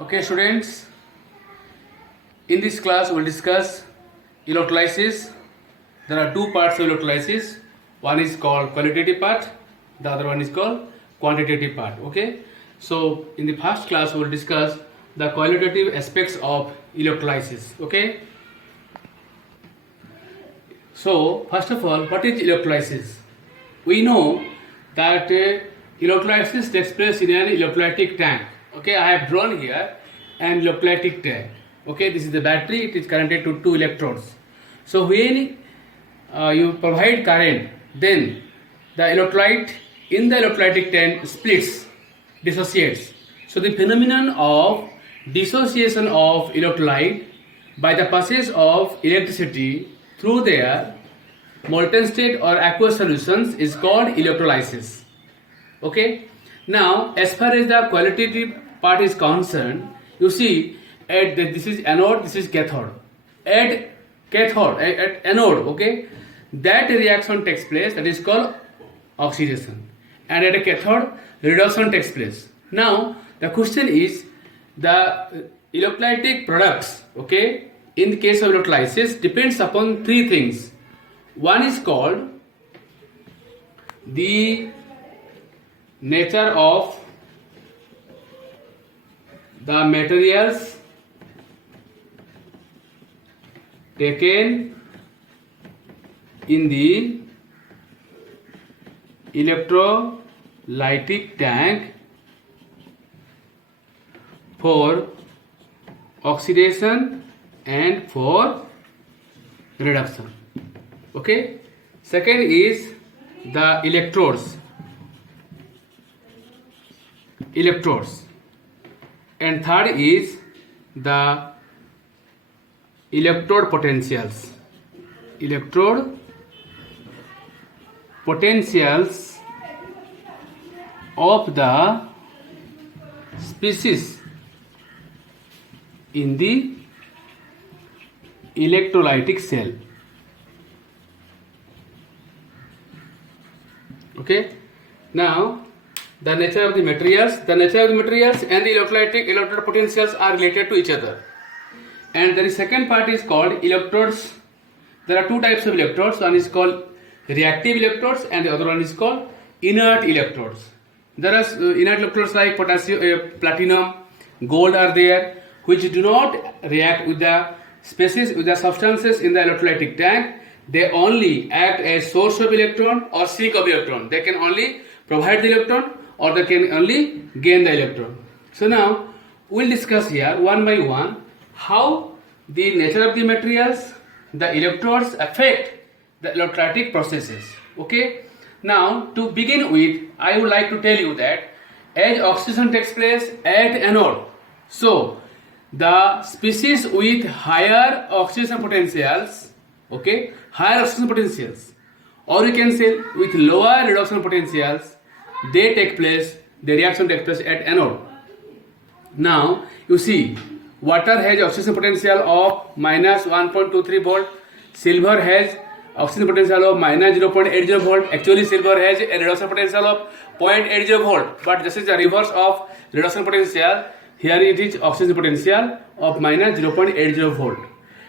Okay, students, in this class we'll discuss electrolysis. There are two parts of electrolysis. One is called qualitative part, the other one is called quantitative part. Okay, so in the first class we'll discuss the qualitative aspects of electrolysis. Okay, so first of all, what is electrolysis? We know that electrolysis takes place in an electrolytic tank. Okay, I have drawn here an electrolytic tank. Okay, this is the battery, it is connected to two electrodes. So when you provide current, then the electrolyte in the electrolytic tank splits, dissociates. So the phenomenon of dissociation of electrolyte by the passage of electricity through their molten state or aqueous solutions is called electrolysis. Okay, now as far as the qualitative part is concerned, you see this is anode, this is cathode. At anode, okay, that reaction takes place, that is called oxidation, and at a cathode reduction takes place. Now the question is the electrolytic products, okay, in the case of electrolysis depends upon three things. One is called the nature of the materials taken in the electrolytic tank for oxidation and for reduction. Okay, second is the electrodes, and third is the electrode potentials of the species in the electrolytic cell. Okay, now the nature of the materials and the electrode potentials are related to each other. And the second part is called electrodes. There are two types of electrodes. One is called reactive electrodes and the other one is called inert electrodes. There are inert electrodes like potassium, platinum, gold are there, which do not react with the species, with the substances in the electrolytic tank. They only act as source of electron or sink of electron. They can only provide the electron or they can only gain the electron. So now we'll discuss here one by one how the nature of the materials, the electrodes affect the electrolytic processes. Okay, now to begin with, I would like to tell you that as oxidation takes place at anode, so the species with higher oxidation potentials, okay, higher oxidation potentials, or you can say with lower reduction potentials, the reaction takes place at anode. Now you see, water has oxidation potential of minus 1.23 volt, silver has oxidation potential of minus 0.80 volt. Actually silver has a reduction potential of 0.80 volt, but this is the reverse of reduction potential. Here it is oxidation potential of minus 0.80 volt.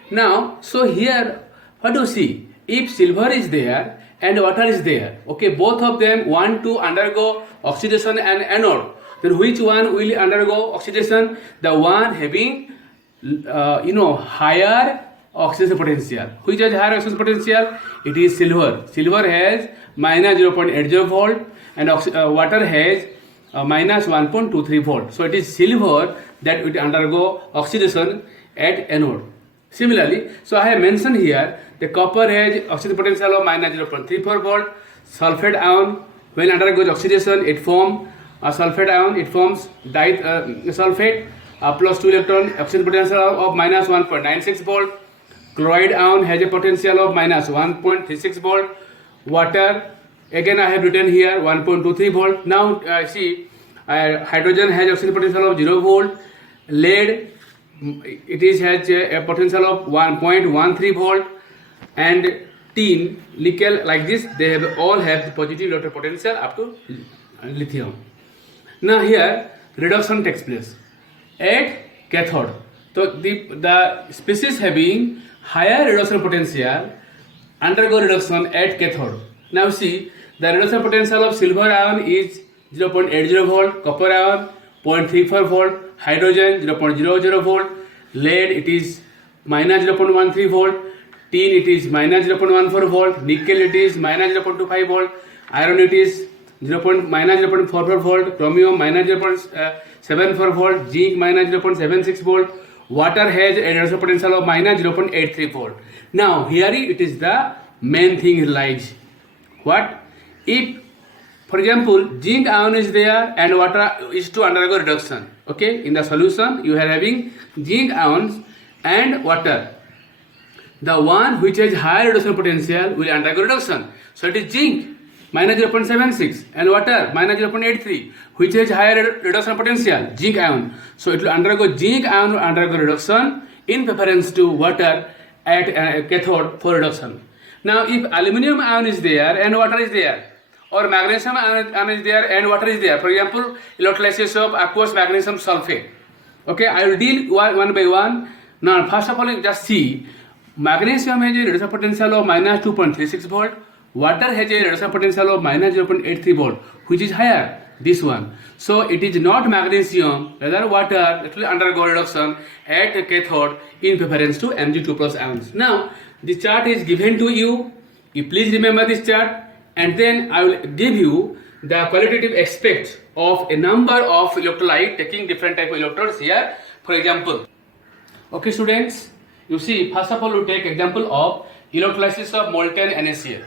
Now so here what do you see? If silver is there and water is there, okay, both of them want to undergo oxidation and anode, then which one will undergo oxidation? The one having higher oxidation potential. Which has higher oxidation potential? It is silver. Silver has minus 0.80 volt and water has minus 1.23 volt. So it is silver that will undergo oxidation at anode. Similarly, so I have mentioned here the copper has oxidation potential of minus 0.34 volt. Sulfate ion, when undergoes oxidation, it forms a sulfate ion, it forms sulfate plus 2 electron, oxidation potential of minus 1.96 volt. Chloride ion has a potential of minus 1.36 volt. Water, again I have written here 1.23 volt. Now see, hydrogen has oxidation potential of 0 volt. Lead, has a potential of 1.13 volt, and tin, nickel, like this, they all have the positive electrode potential up to lithium. Now here reduction takes place. At cathode. So the species having higher reduction potential undergo reduction at cathode. Now see, the reduction potential of silver ion is 0.80 volt, copper ion 0.34 volt, hydrogen 0.00 volt, lead it is minus 0.13 volt, tin it is minus 0.14 volt, nickel it is minus 0.25 volt, iron it is minus 0.44 volt, chromium minus 0.74 volt, zinc minus 0.76 volt, water has a reduction potential of minus 0.83 volt. Now here it is the main thing lies. What? If for example zinc ion is there and water is to undergo reduction, okay, in the solution you are having zinc ions and water. The one which has higher reduction potential will undergo reduction. So it is zinc minus 0.76 and water minus 0.83, which has higher reduction potential, zinc ion. So it will undergo zinc ion will undergo reduction in preference to water at cathode for reduction. Now if aluminum ion is there and water is there, or magnesium ion is there and water is there, for example electrolysis of aqueous magnesium sulfate. Okay, I will deal one by one. Now first of all just see, magnesium has a reduction potential of minus 2.36 volt, water has a reduction potential of minus 0.83 volt, which is higher, this one. So it is not magnesium, rather water that will undergo reduction at cathode in preference to Mg2 plus ions. Now this chart is given to you. You please remember this chart, and then I will give you the qualitative aspect of a number of electrolyte taking different type of electrodes here. For example, okay students, you see first of all we take example of electrolysis of molten NaCl.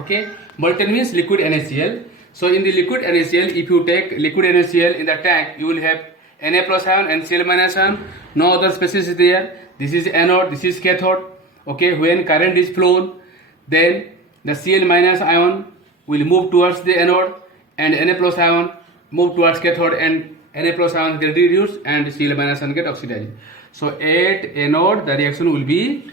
Okay, molten means liquid NaCl. So in the liquid NaCl, if you take liquid NaCl in the tank, you will have Na plus ion and Cl minus ion. No other species is there. This is anode, this is cathode. Okay, when current is flown, then the Cl minus ion will move towards the anode and Na plus ion move towards cathode, and Na plus ion get reduced and Cl minus ion get oxidized. So at anode the reaction will be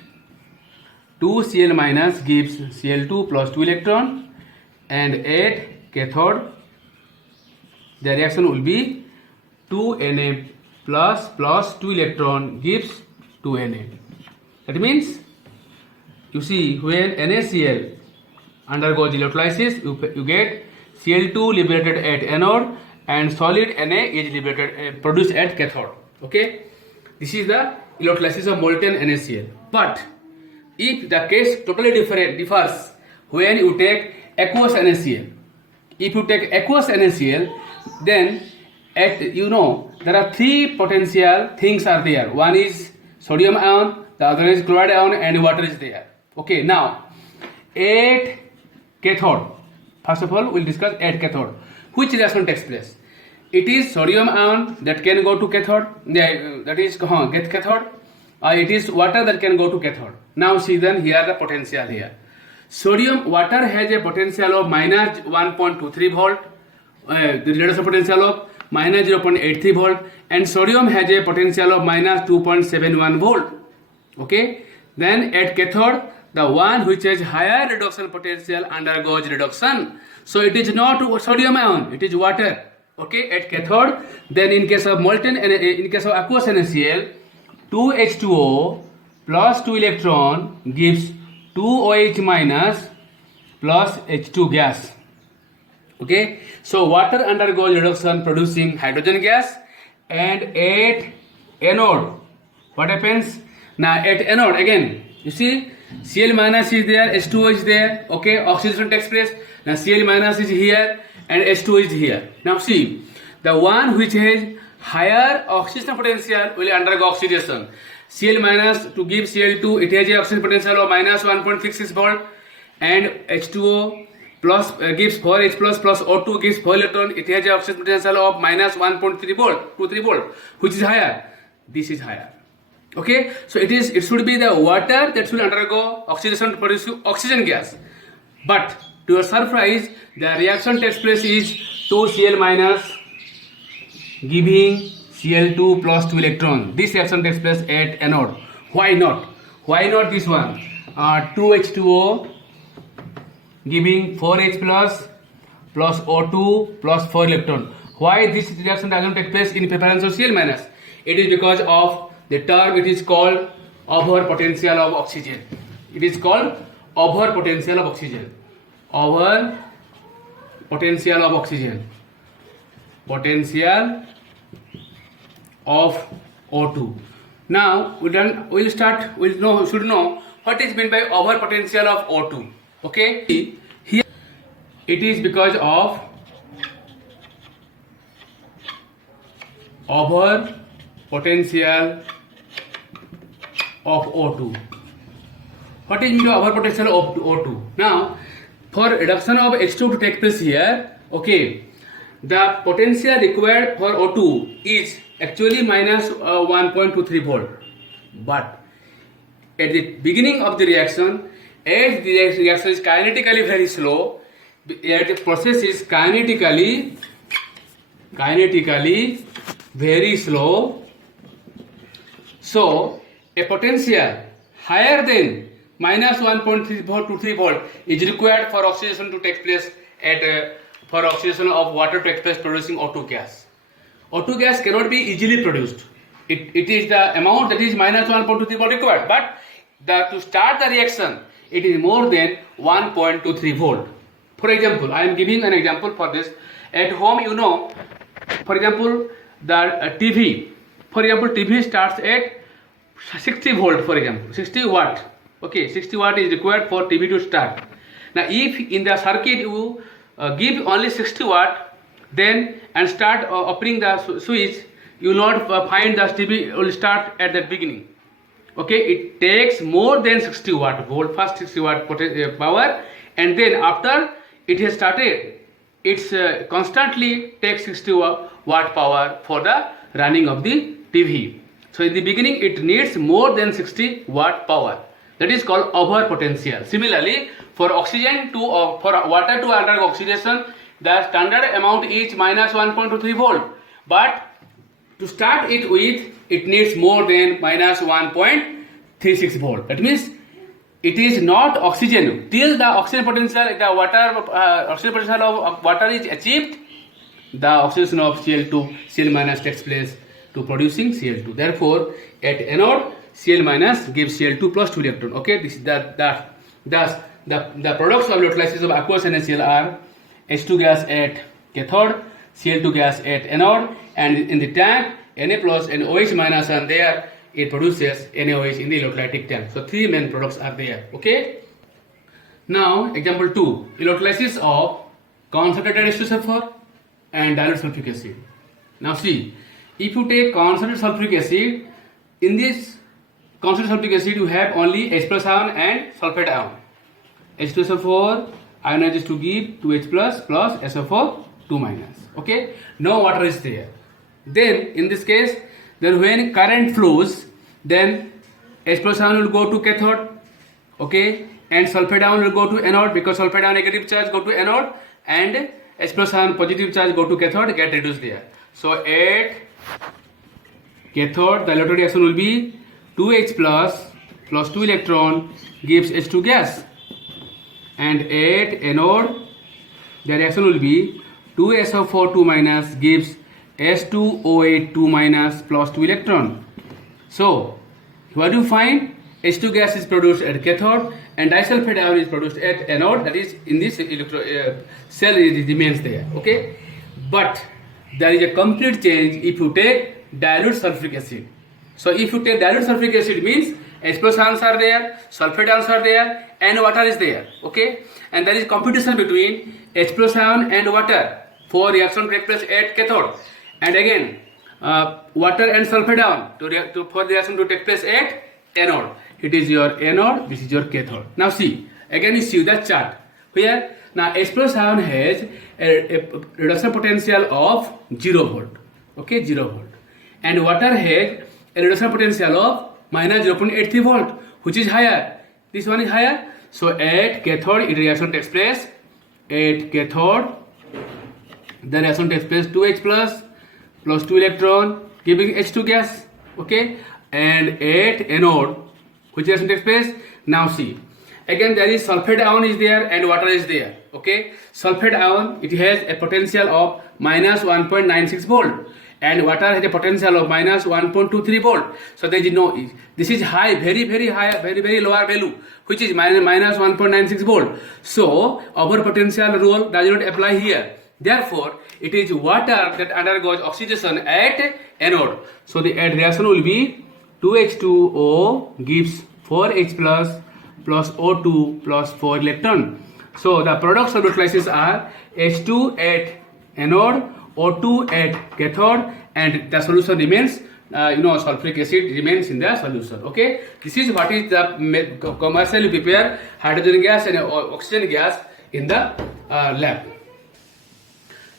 2 Cl minus gives Cl2 plus 2 electron, and at cathode the reaction will be 2 Na plus 2 electron gives 2 Na. That means you see when NaCl undergoes electrolysis, you get Cl2 liberated at anode and solid Na is liberated produced at cathode. Okay, this is the electrolysis of molten NaCl. But if the case totally differs when you take aqueous NaCl. If you take aqueous NaCl, then there are three potential things are there. One is sodium ion, the other is chloride ion, and water is there. Okay, now at cathode, first of all we'll discuss at cathode which reaction takes place. It is sodium ion that can go to cathode, that is get cathode. It is water that can go to cathode. Now see, then here the potential here. Sodium water has a potential of minus 1.23 volt, the reduction potential of minus 0.83 volt, and sodium has a potential of minus 2.71 volt. Okay, then at cathode the one which has higher reduction potential undergoes reduction. So it is not sodium ion, it is water. Okay, at cathode, then in case of aqueous NaCl, 2H2O plus 2 electron gives 2OH minus plus H2 gas. Okay, so water undergoes reduction producing hydrogen gas, and at anode what happens? Now at anode again you see Cl minus is there, H2O is there. Okay, oxidation takes place. Now Cl minus is here and H2O is here. Now see, the one which has higher oxidation potential will undergo oxidation. Cl minus to give Cl2, it has a oxidation potential of minus 1.66 volt, and H2O plus gives 4H plus O2 gives 4 electron, it has a oxidation potential of minus 1.3 volt, 2-3 volt, which is higher. This is higher. Okay, so it should be the water that should undergo oxidation to produce oxygen gas. But to your surprise, the reaction takes place is 2Cl minus giving Cl2 plus 2 electron. This reaction takes place at anode. Why not? Why not this one? 2H2O giving 4H plus O2 plus 4 electron. Why this reaction doesn't take place in preference of Cl minus? It is because of the term it is called over potential of oxygen. It is called over potential of oxygen. Over potential of oxygen. Potential of O2. Now we'll should know what is meant by over potential of O2. Okay, here it is because of over potential of O2. What is meant by over potential of O2? Now, for reduction of H2 to take place here, okay, the potential required for O2 is actually minus 1.23 volt. But at the beginning of the reaction, as the reaction is kinetically very slow, the process is kinetically very slow. So a potential higher than minus 1.23 volt is required for oxidation to take place for oxidation of water to take place producing O2 gas. O2 gas cannot be easily produced. It is the amount that is minus 1.23 volt required, but to start the reaction it is more than 1.23 volt. For example, I am giving an example for this. At home, you know, for example, the TV. For example, TV starts at 60 volt. For example, 60 watt. Okay, 60 watt is required for TV to start. Now, if in the circuit you give only 60 watt, then and start opening the switch, you will not find the TV will start at the beginning. Okay, it takes more than 60 watt volt, first 60 watt power, and then after it has started, it's constantly takes 60 watt power for the running of the TV. So in the beginning it needs more than 60 watt power. That is called over potential. Similarly, for oxygen to for water to undergo oxidation, the standard amount is minus 1.23 volt, but to start it with, it needs more than minus 1.36 volt. That means it is not oxygen till the oxygen potential, oxygen potential of water is achieved. The oxidation of Cl2, Cl minus takes place to producing Cl2. Therefore, at anode, Cl minus gives Cl2 plus 2 electron. Okay, this thus the products of electrolysis of aqueous NaCl are H2 gas at cathode, Cl2 gas at anode, and in the tank Na plus and OH minus are there. It produces NaOH in the electrolytic tank. So three main products are there. Okay. Now example 2, electrolysis of concentrated H2SO4 and dilute sulfuric acid. Now see, if you take concentrated sulfuric acid, in this concentrated sulfuric acid you have only H plus ion and sulfate ion. H2SO4 ionizes to give 2H plus SO4 2 minus. Okay, no water is there. Then in this case, then when current flows, then H plus ion will go to cathode, okay, and sulfate ion will go to anode, because sulfate ion negative charge go to anode and H plus ion positive charge go to cathode, get reduced there. So at cathode the electrode reaction will be 2H plus 2 electron gives H2 gas, and at anode the reaction will be 2SO4 2 minus gives H2OH 2 minus plus 2 electron. So what do you find? H2 gas is produced at cathode and disulfide ion is produced at anode, that is in this cell it remains there. Okay, but there is a complete change if you take dilute sulfuric acid. So if you take dilute sulfuric acid means H plus ions are there, sulfate ions are there, and water is there. Okay, and there is competition between H plus ion and water for reaction to take place at cathode, and again water and sulfate ion for the reaction to take place at anode. It is your anode, this is your cathode. Now see, again you see the chart where now H plus ion has a reduction potential of 0 volt, okay, 0 volt, and water has a reduction potential of minus 0.83 volt, which is higher. This one is higher. So at cathode, reaction takes place. At cathode, the reaction takes place 2H plus 2 electron giving H2 gas. Okay, and at anode, which reaction takes place? Now see, again there is sulfate ion is there and water is there. Okay, sulfate ion, it has a potential of minus 1.96 volt, and water has a potential of minus 1.23 volt. So there is no, this is high, very high, very lower value, which is minus 1.96 volt. So our potential rule does not apply here. Therefore, it is water that undergoes oxidation at anode. So the reaction will be 2H2O gives 4H plus O2 plus 4 electron. So the products of electrolysis are H2 at anode, O2 at cathode, and the solution remains, sulfuric acid remains in the solution. Okay, this is what is the commercially prepared hydrogen gas and oxygen gas in the lab.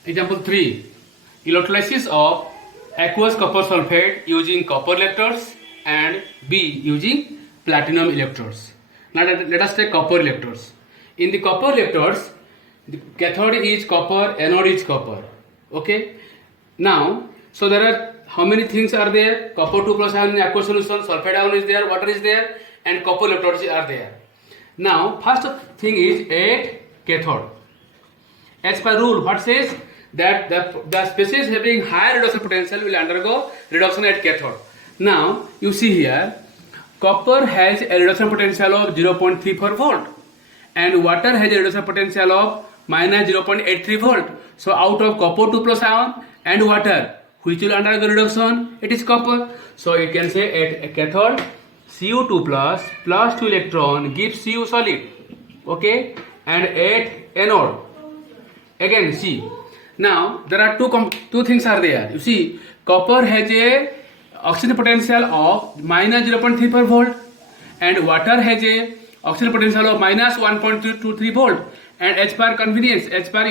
Example 3. Electrolysis of aqueous copper sulfate using copper electrodes and B using platinum electrodes. Now let us take copper electrodes. In the copper electrodes, the cathode is copper, anode is copper. Okay. Now, so there are how many things are there? Copper 2 plus ion in aqueous solution, sulfate ion is there, water is there, and copper electrodes are there. Now, first thing is at cathode. As per rule, what says that the species having higher reduction potential will undergo reduction at cathode. Now, you see here, copper has a reduction potential of 0.34 volt, and water has a reduction potential of minus 0.83 volt. So out of copper 2 plus ion and water, which will undergo reduction? It is copper. So you can say at a cathode, Cu2 plus 2 electron gives Cu solid. Okay, and at anode, again C. Now there are two things are there. You see, copper has a oxidation potential of minus 0.34 volt, and water has a oxidation potential of minus 1.23 volt. And as per convenience, as per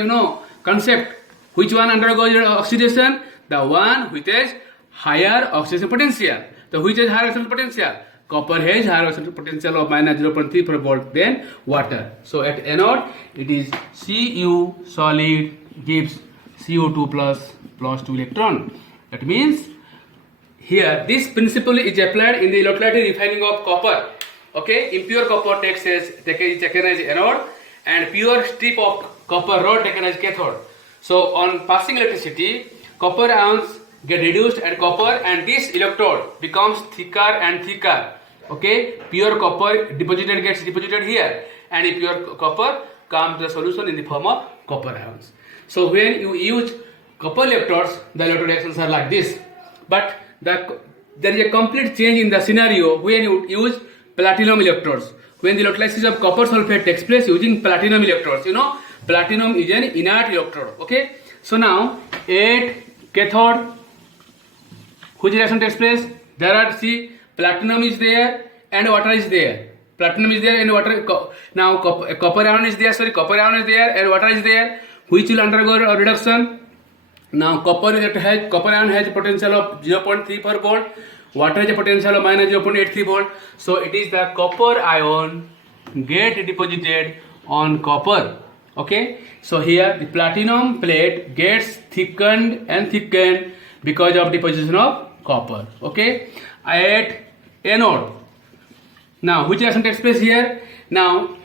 concept, which one undergoes oxidation? The one which has higher oxidation potential. So which has higher oxidation potential? Copper has higher oxidation potential of minus 0.34 volt than water. So at anode, it is Cu solid gives Cu2 plus 2 electron. That means here this principle is applied in the electrolytic refining of copper. Okay, impure copper taken as anode, and pure strip of copper rod taken as cathode. So on passing electricity, copper ions get reduced at copper, and this electrode becomes thicker and thicker. Okay, pure copper gets deposited here, and impure copper comes to the solution in the form of copper ions. So when you use copper electrodes, the electrode reactions are like this. But there is a complete change in the scenario when you use platinum electrodes. When the electrolysis of copper sulfate takes place using platinum electrodes, platinum is an inert electrode. Okay, so now at cathode, which reaction takes place? There are, see, platinum is there and water is there. Platinum is there and water. Now copper ion is there. Copper ion is there and water is there, which will undergo a reduction. Now copper ion has a potential of 0.34 volt. Water has a potential of minus 0.83 volt. So it is the copper ion get deposited on copper. Okay. So here the platinum plate gets thickened and thickened because of deposition of copper. Okay. At anode. Now which reaction takes place here? Now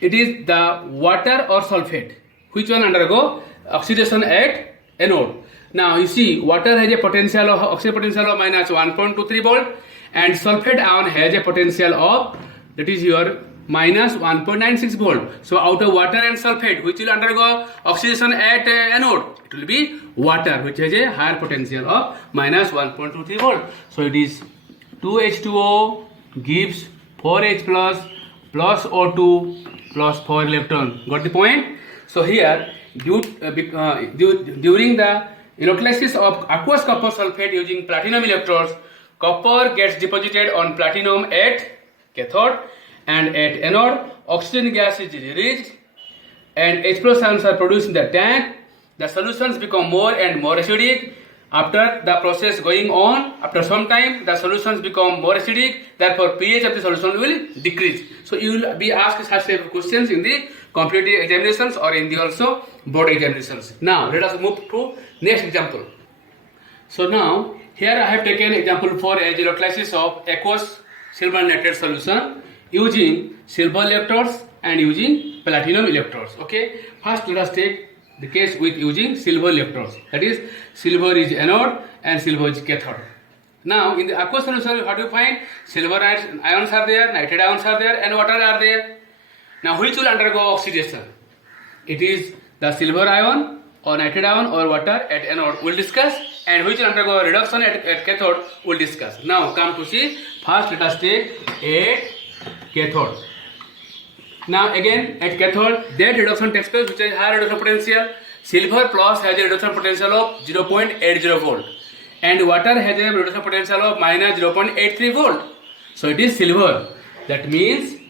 it is the water or sulfate. Which one undergo oxidation at anode? Now you see, water has a potential of oxidation potential of minus 1.23 volt, and sulfate ion has a potential of, that is your, minus 1.96 volt. So out of water and sulfate, which will undergo oxidation at anode? It will be water, which has a higher potential of minus 1.23 volt. So it is 2H2O gives 4H plus O2 plus 4 electron. Got the point? So here, during the electrolysis of aqueous copper sulfate using platinum electrodes, copper gets deposited on platinum at cathode, and at anode, oxygen gas is released and H plus ions are produced in the tank. The solutions become more and more acidic. After the process going on, after some time, the solutions become more acidic, therefore pH of the solution will decrease. So you will be asked such type of questions in the competitive examinations or in the also board examinations. Now let us move to next example. So now here I have taken example for as electrolysis of aqueous silver nitrate solution using silver electrodes and using platinum electrodes. Okay, first let us take the case with using silver electrodes. That is, silver is anode and silver is cathode. Now, in the aqueous solution, what do you find? Silver ions are there, nitrate ions are there, and water are there. Now, which will undergo oxidation? It is the silver ion or nitrate ion or water at anode. We'll discuss, and which will undergo reduction at cathode. We'll discuss. Now, come to see. First, let us take at cathode. Now, again, at cathode, that reduction takes place, which is higher reduction potential. Silver plus has a reduction potential of 0.80 volt. And water has a reduction potential of minus 0.83 volt. So it is silver. That means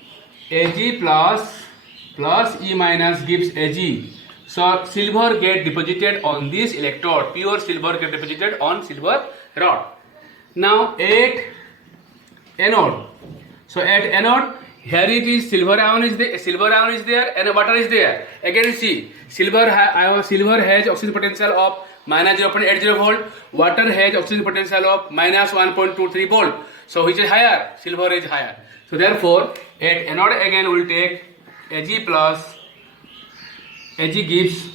Ag plus E minus gives Ag. So silver get deposited on this electrode. Pure silver get deposited on silver rod. Now at anode. So at anode, here it is silver ion is there and water is there. Again see, silver has oxidation potential of minus 0.80 volt. Water has oxidation potential of minus 1.23 volt. So which is higher? Silver is higher. So therefore, at anode again we will take Ag plus. Ag gives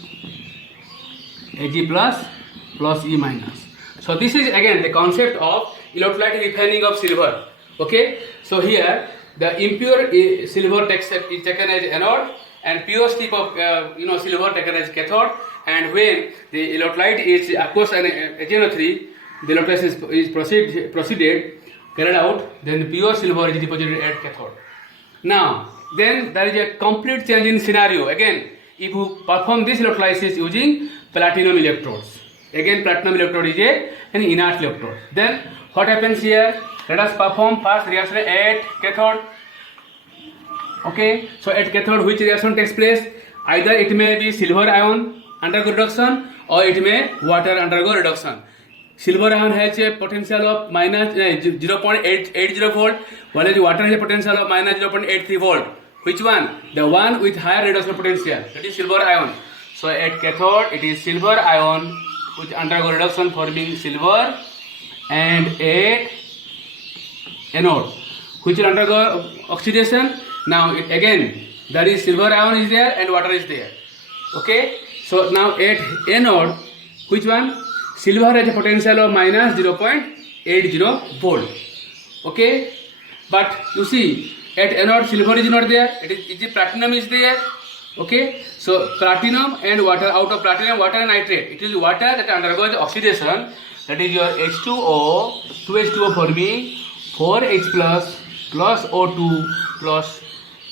Ag plus E minus. So this is again the concept of electrolytic refining of silver. Okay. So here the impure silver is taken as anode and pure strip of silver taken as cathode. And when the electrolyte is aqueous and HNO3, the electrolysis is proceeded, carried out, then the pure silver is deposited at cathode. Now, then there is a complete change in scenario. Again, if you perform this electrolysis using platinum electrodes, again platinum electrode is an inert electrode. Then what happens here? Let us perform first reaction at cathode. Okay, so at cathode which reaction takes place? Either it may be silver ion undergo reduction or it may water undergo reduction. Silver ion has a potential of minus 0.880 volt, whereas water has a potential of minus 0.83 volt. Which one? The one with higher reduction potential, that is silver ion. So at cathode it is silver ion which undergo reduction forming silver, and at anode which will undergo oxidation. Now again there is silver ion is there and water is there. Okay. So now at anode, which one? Silver has a potential of minus 0.80 volt. Okay. But you see, at anode silver is not there. It is platinum is there. Okay. So platinum and water, out of platinum, water and nitrate. It is water that undergoes oxidation. That is your H2O, 2H2O forming 4H plus O2 plus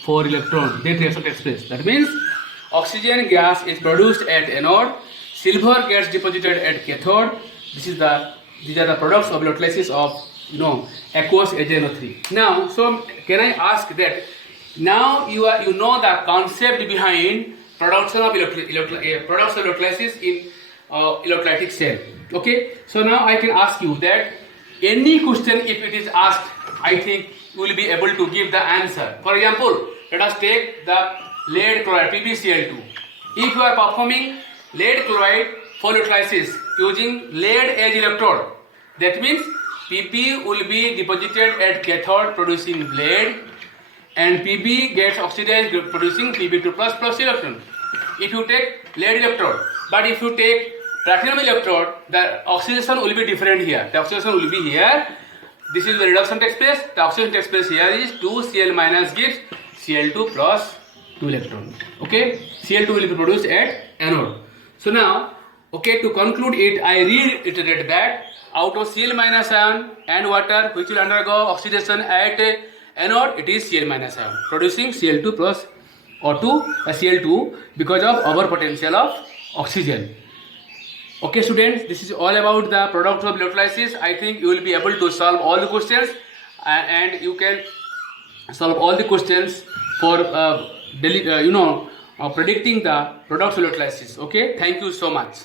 4 electrons. That reaction takes place. That means oxygen gas is produced at anode, silver gets deposited at cathode. These are the products of electrolysis of aqueous HNO3. Now, so can I ask that now you know the concept behind production of electrolysis in electrolytic cell. Okay, so now I can ask you that any question if it is asked, I think you will be able to give the answer. For example, let us take the lead chloride PbCl2. If you are performing lead chloride for electrolysis using lead as electrode, that means Pb will be deposited at cathode producing lead, and Pb gets oxidized producing Pb2 plus electron. If you take lead electrode, but if you take platinum electrode, the oxidation will be different here. The oxidation will be here. This is the reduction takes place. The oxidation takes place here is 2Cl minus gives Cl2 plus 2 electron. Okay, Cl2 will be produced at anode. So now, okay, to conclude it, I reiterate that out of Cl minus ion and water which will undergo oxidation at anode, it is Cl minus ion producing Cl2 plus O2, Cl2 because of over potential of oxygen. Okay students, this is all about the products of electrolysis. I think you will be able to solve all the questions and you can solve all the questions for predicting the products of electrolysis. Okay, thank you so much.